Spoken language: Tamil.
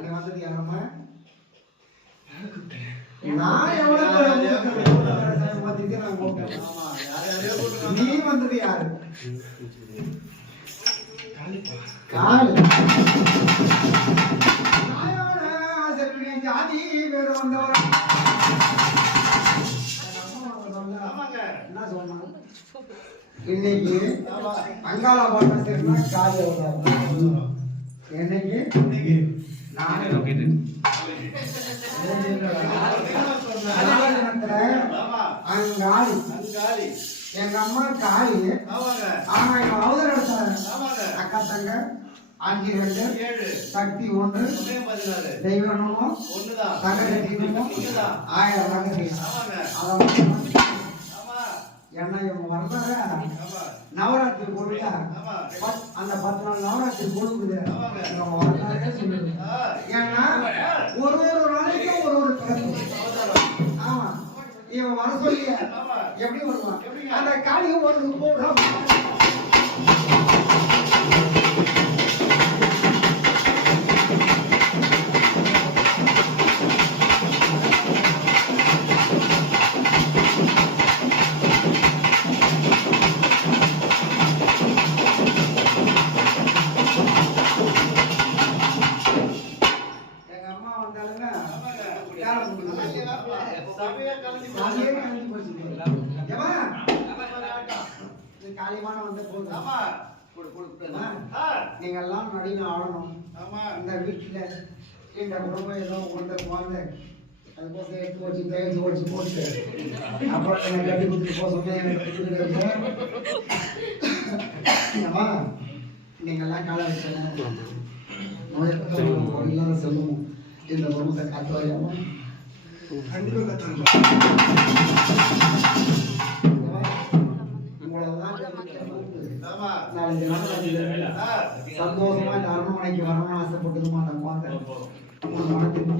நீ வந்தது யாரம்மா? நான் எவ்வளவு நீ வந்தது யாரு? காலு ஜாதி பேர் வந்தவர் என்ன சொன்னாங்க? இன்னைக்கு அங்காள பாட்டா காலி என்னைக்கு அங்காளி எங்க அம்மா காளி. ஆனா எங்க அவதர் எடுத்தாரு அக்கா தங்க 5 2 சக்தி 1 தெய்வனமோ தகடமோ 1000 என்ன இவங்க வர்றாங்க நவராத்திரி கொடுத்தா அந்த 10 நாள் நவராத்திரி கொடுக்குது. இவங்க வர்றாங்க சொல்லுது. ஏன்னா ஒரு நாளைக்கும் ஒரு ஆமா இவன் வர சொல்லி எப்படி வருவான்? அந்த காளியும் ஒரு போடுறான். நீங்க எல்லாம் நடிகை ஆடணும். இந்த வீட்டுல இந்த குடும்பம் ஏதோ ஒருத்தர் வாழ்ந்த அதுக்கோசம் எடுத்து வச்சு தேய்ச்சி வச்சு போட்டு அப்புறம் எனக்கு கட்டி கொடுத்துட்டு போக சொன்னேன். நீங்க எல்லாம் கால வச்சேன் இல்லாத செல்வமும் இந்த குடும்பத்தை காத்து வரையாம கண்டிப்பா கத்துருக்கோம். சந்தோஷமா இந்த அரண்மனைக்கு வரணும்னு ஆசைப்பட்டதுமா அந்த குழந்தை மனத்திற்கு